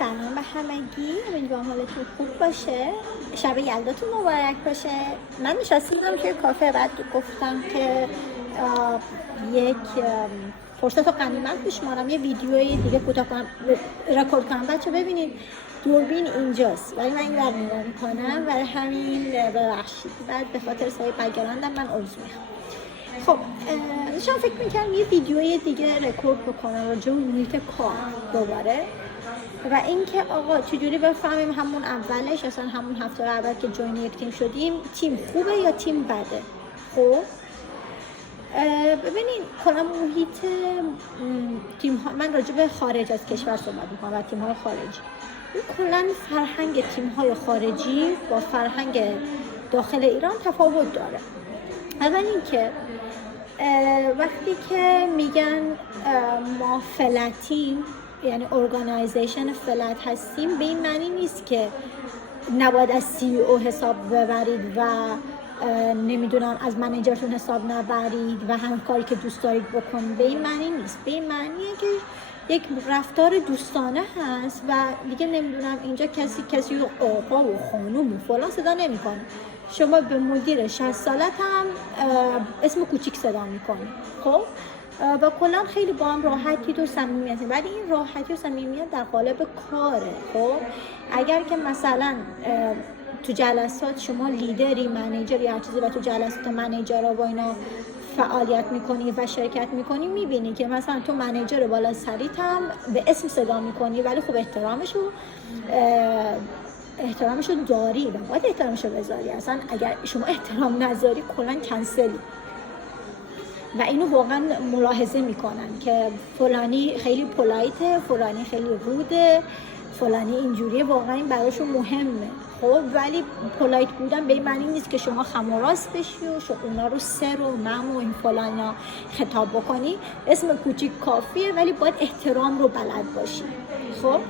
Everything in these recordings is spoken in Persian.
سلام به همگی، امیدوارم حالتون خوب باشه. شب یلداتون مبارک باشه. من نشسته بودم توی کافه، بعد گفتم که یک فرصت رو غنیمت بشمارم یه ویدیوی دیگه کوتاه کنم، رکورد کنم. بچه ببینید دوربین اینجاست ولی من این ور نگاه میکنم، برای همین ببخشید. بعد به خاطر صدای بگراندم من عذر میخوام. خب داشتم فکر میکردم یه ویدیوی دیگه رکورد بکنم راجع به محیط کار دوباره، و اینکه آقا چجوری بفهمیم همون اولش، اصلا همون هفته اول که جوین یک تیم شدیم، تیم خوبه یا تیم بده. خب ببینید کلا محیط تیم ها، من راجع به خارج از کشور صحبت میکنم و تیم های خارجی، کلا فرهنگ تیم های خارجی با فرهنگ داخل ایران تفاوت داره. اول اینکه وقتی که میگن ما فلتیم، یعنی ارگانایزیشن فلت هستیم، به این معنی نیست که نباید از CEO حساب ببرید و نمیدونم از منیجرتون حساب نبرید و همه کاری که دوست دارید بکنید. به این معنی نیست. به این معنیه که یک رفتار دوستانه هست و دیگه نمیدونم اینجا کسی رو آقا و خانوم و فلان صدا نمیکنه. شما به مدیر 60 سالت هم اسم کوچیک صدا میکنی. خب و کلا خیلی با هم راحتید و صمیمی هستید، ولی این راحتی و صمیمیت در قالب کاره. خب اگر که مثلا تو جلسات شما لیدری، منیجر یا هر چیزی و تو جلسات منیجرها با اینا فعالیت میکنی و شرکت میکنی، میبینی که مثلا تو منیجر بالا سریت هم به اسم صدا میکنی، ولی خب احترامشو داری و باید احترامشو بذاری. اصلا اگر شما احترام نذاری کلا کنسلی. و اینو واقعا ملاحظه میکنن که فلانی خیلی پولایته، فلانی خیلی روده، فلانی اینجوریه. واقعا این براشون مهمه. خب ولی پولایت بودن به این معنی نیست که شما خم و راست بشی و اونا رو سر و مم و این فلانا خطاب بکنی. اسم کوچیک کافیه، ولی باید احترام رو بلد باشی. خب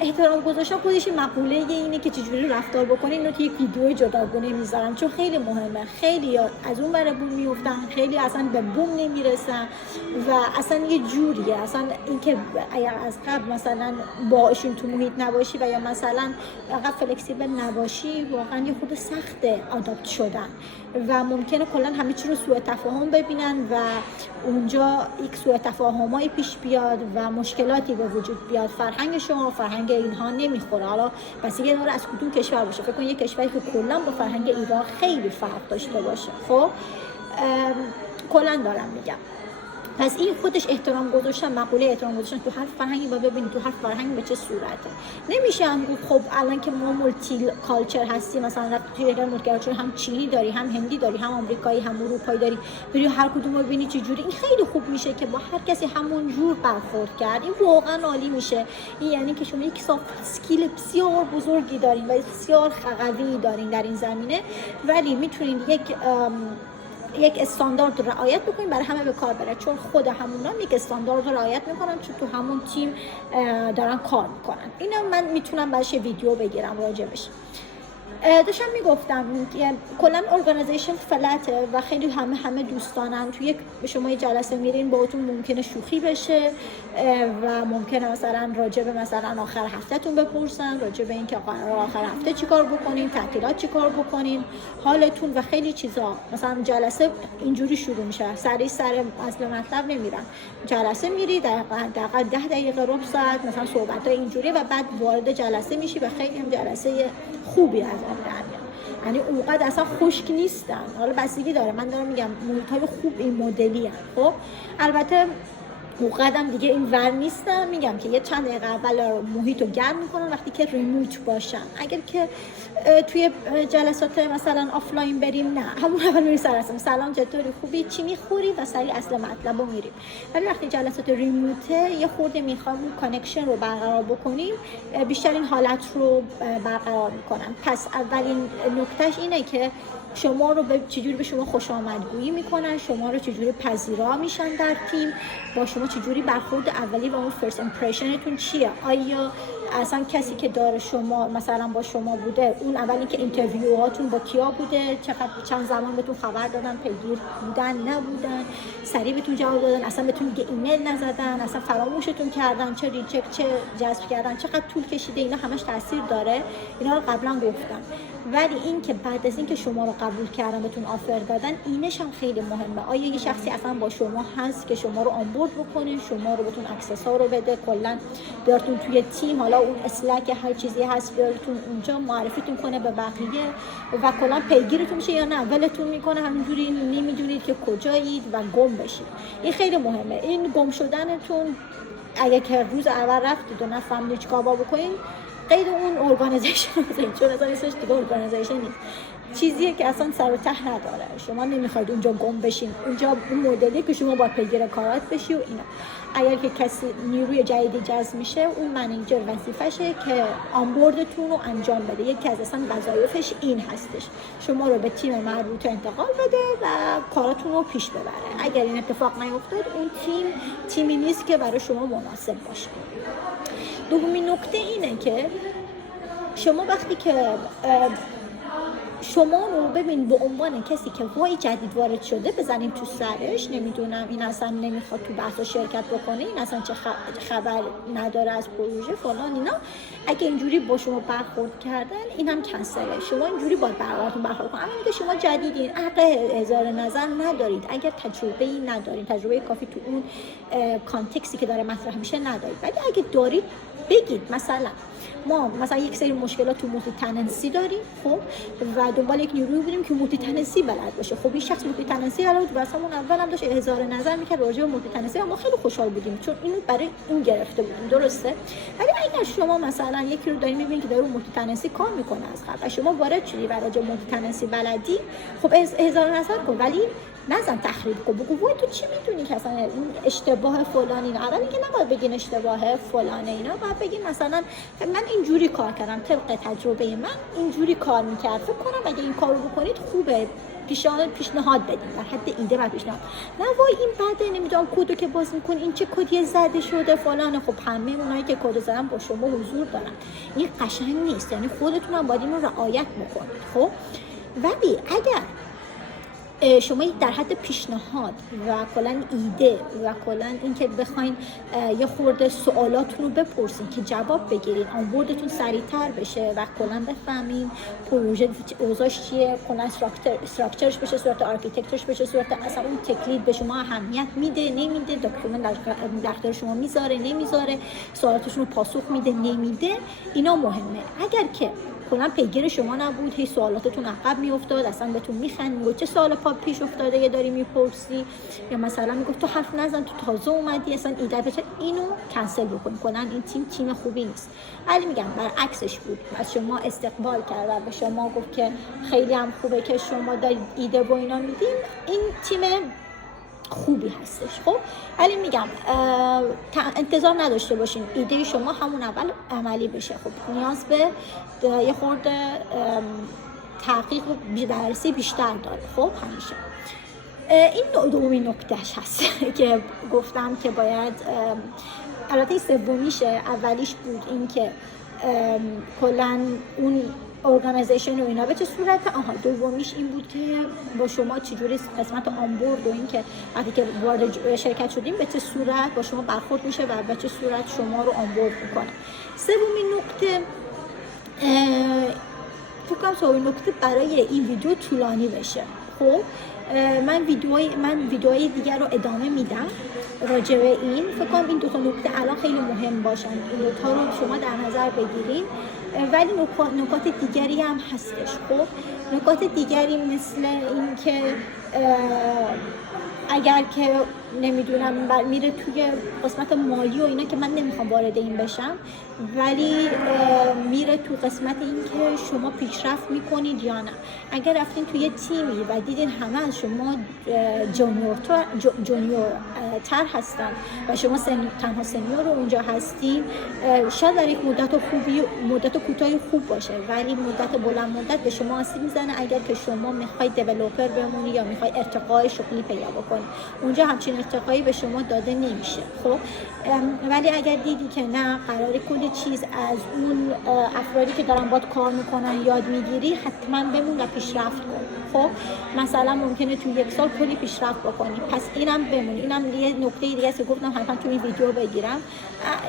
احترام گذاشتن خودش مقوله اینه که چجوری رفتار بکنی. اینو توی ویدیو جداگانه میذارم چون خیلی مهمه. خیلی از اون ور بوم میافتن، خیلی اصلا به بوم نمیرسن و اصلا یه جوریه. اصلا اینکه اگر از قبل مثلا باهاشون تو محیط نباشی و یا مثلا انقدر فلکسیبل نباشی، واقعا یه خود سخته آداپت شدن و ممکنه کلا همه چی رو سوء تفاهم ببینن و اونجا یک سوء تفاهمایی پیش بیاد و مشکلاتی به وجود بیاد. فرهنگ شما فرهنگ اینها نمیخوره. حالا پس یه داره از کدوم کشور باشه. فکر کن یه کشوری که کلا با فرهنگ ایران خیلی فرق داشته باشه. خب کلا دارم میگم. پس این خودش احترام گذاشتن، مقوله احترام گذاشتن تو هر فرهنگی. با ببینید تو هر فرهنگی به چه صورته. نمیشه هم گفت خب الان که ما مولتی کالچر هستیم، مثلا توی ایران مولتی کالچر هم چینی داری، هم هندی داری، هم آمریکایی، هم اروپایی داری، بری هر کدوم رو ببینی چه جوری. این خیلی خوب میشه که با هر کسی همون جور برخورد کرد. این واقعا عالی میشه. این یعنی که شما یک سافت اسکیل بسیار بزرگی دارین و بسیار قوی دارین در این زمینه، ولی میتونین یک استاندارد رو رعایت بکنیم برای همه به کار بره، چون خود همونا یک استاندارد رو رعایت میکنن چون تو همون تیم دارن کار میکنن. اینو من میتونم براش ویدیو بگیرم راجبش. داشتم میگفتم که کلا ارگانایزیشن فلته و خیلی همه دوستانن. توی شما یه جلسه میرین باهاتون ممکنه شوخی بشه و ممکنه مثلا راجع به مثلا آخر هفتهتون بپرسن، راجع به اینکه آخر هفته چیکار بکنین، تعطیلات چیکار بکنین، حالتون و خیلی چیزا. مثلا جلسه اینجوری شروع میشه، سر اصل مطلب نمیرن. جلسه میری دقیقاً 10 دقیقه ربع ساعت مثلا صحبتای اینجوری و بعد وارد جلسه میشی و خیلی هم جلسه خوبی از یعنی اونقدر اصلا خشک نیستن. حالا بستگی داره، من دارم میگم محیط‌های خوب این مدلی هست. خب البته اونقدر دیگه این ور نیستن. میگم که یه چند دقیقه اول محیط رو گرم میکنن وقتی که ریموت باشن. اگر که توی جلسات مثلا آفلاین بریم، نه همون اول میریم سلام چطوری، خوبی، چی میخوری و سریع اصل مطلب رو میریم. ولی وقتی جلسات ریموته یه خورده میخوام کانکشن رو برقرار بکنیم، بیشتر این حالت رو برقرار میکنن. پس اولین نکتهش اینه که شما رو چجوری به شما خوش آمدگویی میکنن، شما رو چجوری پذیرا میشن در تیم، با شما چجوری برخورد اولی و اون فرست ایمپرشنتون چیه. آیا اصلا کسی که داره شما مثلا با شما بوده، اون اول اینکه اینترویو هاتون با کیا بوده، چند زمان بهتون خبر دادن، پیگیر بودن نبودن، سریع بهتون جواب دادن، اصلا بهتون ایمیل نزدن، اصلا فراموشتون کردن، چه ریجکت چه جذب کردن، چقدر طول کشیده، اینا همش تاثیر داره. اینا رو قبلا گفتم. ولی این که بعد از اینکه شما رو قبول کردن بهتون آفر دادن، اینش هم خیلی مهمه. آیا یه شخصی اصلا با شما هست که شما رو آنبورد بکنه، شما رو بهتون اکسس ها رو بده، کلا بیارتون توی تیم، حالا اون اسلک هر چیزی هست بیارتون اونجا، معرفیتون کنه به بقیه و کلا پیگیرتون میشه یا نه ولتون میکنه همینجوری نمیدونید که کجایید و گم بشید. این خیلی مهمه. این گم شدنتون اگه که روز اول رفتید و نفهمیدید چیکار بکنید، قید اون ارگانیزیشن بزنید، چون اصلا اسمش دیگه ارگانیزیشن نیست، چیزیه که اصلا سر و ته نداره. شما نمیخواید اونجا گم بشین، اونجا اون مدلی که شما باید پیگیر کارات بشی و اینا. اگر که کسی نیروی جدیدی جذب میشه، اون منیجر وظیفشه که آنبوردتون رو انجام بده. یکی از اصلا وظایفش این هستش، شما رو به تیم مربوطه انتقال بده و کاراتون رو پیش ببره. اگر این اتفاق نیفتاد، اون تیمی نیست که برای شما مناسب باشه. دومین نکته اینه که شما وقتی که شما رو ببین به عنوان کسی که وای جدید وارد شده بزنیم تو سرش، نمیدونم این اصلا نمیخواد تو بحث شرکت بکنه، این اصلا چه خبر نداره از پروژه فلان اینا، اگه اینجوری با شما برخورد کردن، این هم کنسله. شما اینجوری باید برخورد کنید. اما اینکه شما جدیدین، حق اظهار نظر ندارید، اگر تجربه‌ای ندارید، تجربه کافی تو اون کانتکستی که داره مطرح میشه ندارید. ولی اگه دارید بگید. مثلا یک سری مشکلات تو مولتی تننسی داریم، خب، و دنبال یک نیروی بودیم که مولتی تننسی بلد باشه. خب این شخص مولتی تننسی بلد بود، واسه اون اول هم داشت اظهار نظر میکرد راجع به مولتی تننسی و ما خیلی خوشحال بودیم چون اینو برای اون گرفته بودیم، درسته؟ ولی اگه شما مثلا یکی رو دارید میبینید که داره مولتی تننسی کار میکنه از قبل و شما وارد شدی و راجع به مولتی تننسی بلدی، خب اظهار نظر کن، ولی نزن تخریب کن. بگو وای تو چی میدونی که اصلا این اشتباه فلان اینا. اول اینکه نباید بگین اشتباه فلان اینا، باید بگین مثلا من اینجوری کار کردم، طبق تجربه من اینجوری کار میکرد، فکر کنم اگه این کارو بکنید خوبه، پیشنهاد بدین، در حد ایده و پیشنهاد. نه وای این بده، نمیدونم کدو که باز میکنی این چه کدی زده شده فلان. خب همه اونایی که کد زدن با شما حضور دارن، این قشنگ نیست. یعنی خودتون هم باید اینو رعایت بکنید. خب ولی اگر شما در حد پیشنهاد و کلا ایده و کلا اینکه بخواین یه خورده سوالاتون رو بپرسین که جواب بگیرین، آنبوردتون سریعتر بشه و کلا بفهمین پروژه اوضاعش چیه، کلا استراکچرش بشه، صورت آرکیتکتورش بشه، صورت اصلا اون تکلیف به شما اهمیت میده نمیده، داکیومنت در اختیار شما میذاره نمیذاره، سوالاتشون رو پاسخ میده نمیده، اینا مهمه. اگر که کلا پیگیر شما نبود، هی سوالاتتون عقب میافتاد، اصلا بهتون میخند، میگفت چه سوال پیش افتاده یه داری میپرسی، یا مثلا میگفت تو حرف نزن تو تازه اومدی، اصلا ایده بشه، اینو کنسل بکن. کلا این تیم خوبی نیست. ولی میگم برعکسش بود، از شما استقبال کرد و به شما گفت که خیلی هم خوبه که شما دارید ایده و اینا میدین، این تیم خوبی هستش. خب ولی میگم انتظار نداشته باشین ایده شما همون اول عملی بشه. خب نیاز به یه خورده تحقیق و بررسی بیشتر داره. خب همیشه این دومین نکتهش هست که گفتم که باید، البته سومیشه، اولیش بود این که کلا اون ارگانیزیشن و اینا به چه صورت. دومیش این بود که با شما چجوری قسمت آنبورد و این که وقتی که وارد شرکت شدیم به چه صورت با شما برخورد میشه و به چه صورت شما رو آنبورد میکنه. سومین نکته، فکر کنم سومین نکته برای این ویدیو طولانی بشه. خب من ویدیوهای دیگر رو ادامه میدم راجع به این. فکر کنم این دو تا نکته الان خیلی مهم باشن، این دو تا رو شما در نظر بگیرید. ولی نکات دیگری هم هستش. خب نکات دیگری مثل این که اگر که نمیدونم میره توی قسمت مالی و اینا که من نمیخوام وارد این بشم، ولی میره تو قسمت این که شما پیشرفت میکنید یا نه. اگر رفتین توی تیمی و دیدین همه از شما جونیور تر هستن و شما تنها سنیور رو اونجا هستین، شاید در یک مدت کوتاهی خوب باشه، ولی مدت بلند مدت به شما آسیب میزنه اگر که شما میخواید دیولپر بمونی یا میخواید ارتقای شغلی پیدا بکنید. بکنید. اونجا همچین ارتقایی به شما داده نمیشه. خب ولی اگر دیدی که نه قراره کلی چیز از اون افرادی که دارن باهات کار میکنن یاد میگیری، حتما بمون و پیشرفت کن. خب مثلا ممکنه تو 1 سال کلی پیشرفت بکنی، پس اینم بمون. اینم یه نکته دیگه است که گفتم حتما تو این ویدیو بگیرم.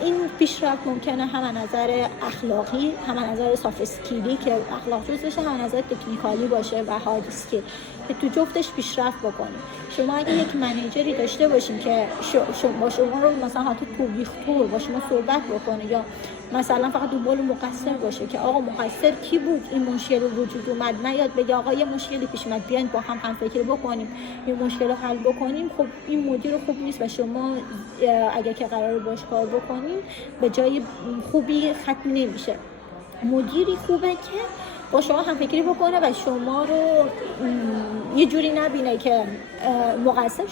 این پیشرفت ممکنه هم از نظر اخلاقی، هم از نظر سافت اسکیلی که اخلاق جزء بشه، هم از نظر تکنیکالی باشه و هارد اسکیل که تو جفتش پیشرفت بکنی. شما اگه یک منیجری داشته باشین که با شما رو مثلا حتی توبیختور با شما صحبت بکنه، یا مثلا فقط دنبال مقصر باشه که آقا مقصر کی بود این مشکل رو وجود اومد، نیاد بگه آقا یه مشکلی پیش اومد بیاین با هم فکر بکنیم این مشکل رو حل بکنیم، خب این مدیر خوب نیست و شما اگه که قراره باش کار بکنین به جای خوبی ختم نمیشه. مدیری خوبه که با شما هم فکری بکنه و شما رو یه جوری نبینه که مقصر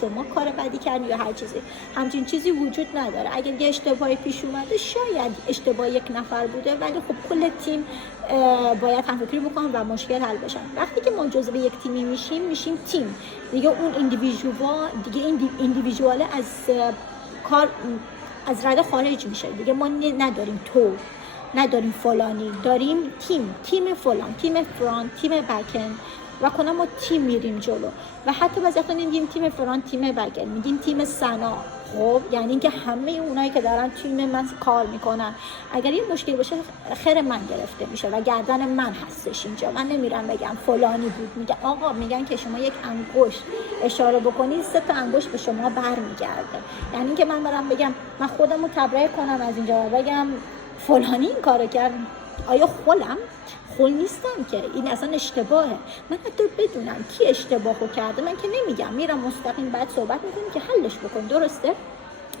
شما کار بدی کردین یا هر چیزی. همچین چیزی وجود نداره. اگر یه اشتباهی پیش اومده شاید اشتباه یک نفر بوده، ولی خب کل تیم باید هم فکری بکنن و مشکل حل بشن. وقتی که ما جزو یک تیمی میشیم تیم دیگه، اون ایندیویدواله از کار از رده خارج میشه دیگه. ما نداریم نداریم فلانی، داریم تیم فلان، تیم فرانت، تیم بک‌اند و کنم ما تیم میریم جلو. و حتی بعضی وقتا نمیگیم تیم فرانت، تیم بک‌اند، میگیم تیم صنع. خب یعنی اینکه همه اونایی که دارن تیم من کار میکنن، اگر یه مشکل باشه خیر من گرفته میشه و گردن من هستش اینجا. من نمیرم بگم فلانی بود، میگم آقا میگن که شما یک انگشت اشاره بکنید 3 تا انگشت به شما برمیگرده. یعنی اینکه من برم بگم من خودم رو تبرئه کنم از اینجا و بگم فلانی این کارو کرد، آیا خل نیستم که این اصلا اشتباهه. من حتی بدونم کی اشتباهو کرده من که نمیگم، میرم مستقیم بعد صحبت میکنیم که حلش بکن. درسته؟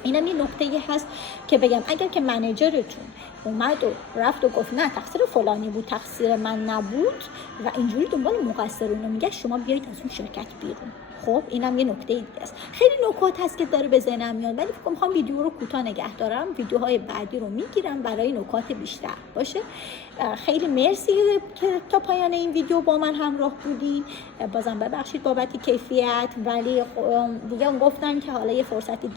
اینم یه نکته‌ای هست که بگم اگر که منیجرتون اومد و رفت و گفت نه تقصیر فلانی بود، تقصیر من نبود و اینجوری دنبال مقصرونو میگه، شما بیایید از اون شرکت بیرون. خب اینم یه نکته دیگه است. خیلی نکات هست که داره به ذهنم میاد، ولی فکر می‌کنم ویدیو رو کوتاه نگه دارم. ویدیوهای بعدی رو میگیرم برای نکات بیشتر باشه. خیلی مرسی که تا پایان این ویدیو با من همراه بودی. بازم ببخشید بابت کیفیت، ولی دیگه گفتن که حالا یه فرصتی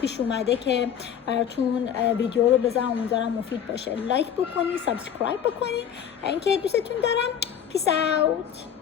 پیش اومده که براتون ویدیو رو بذارم، امیدوارم مفید باشه. لایک بکنید، سابسکرایب بکنید. اینکه دوستتون دارم. پیس اوت.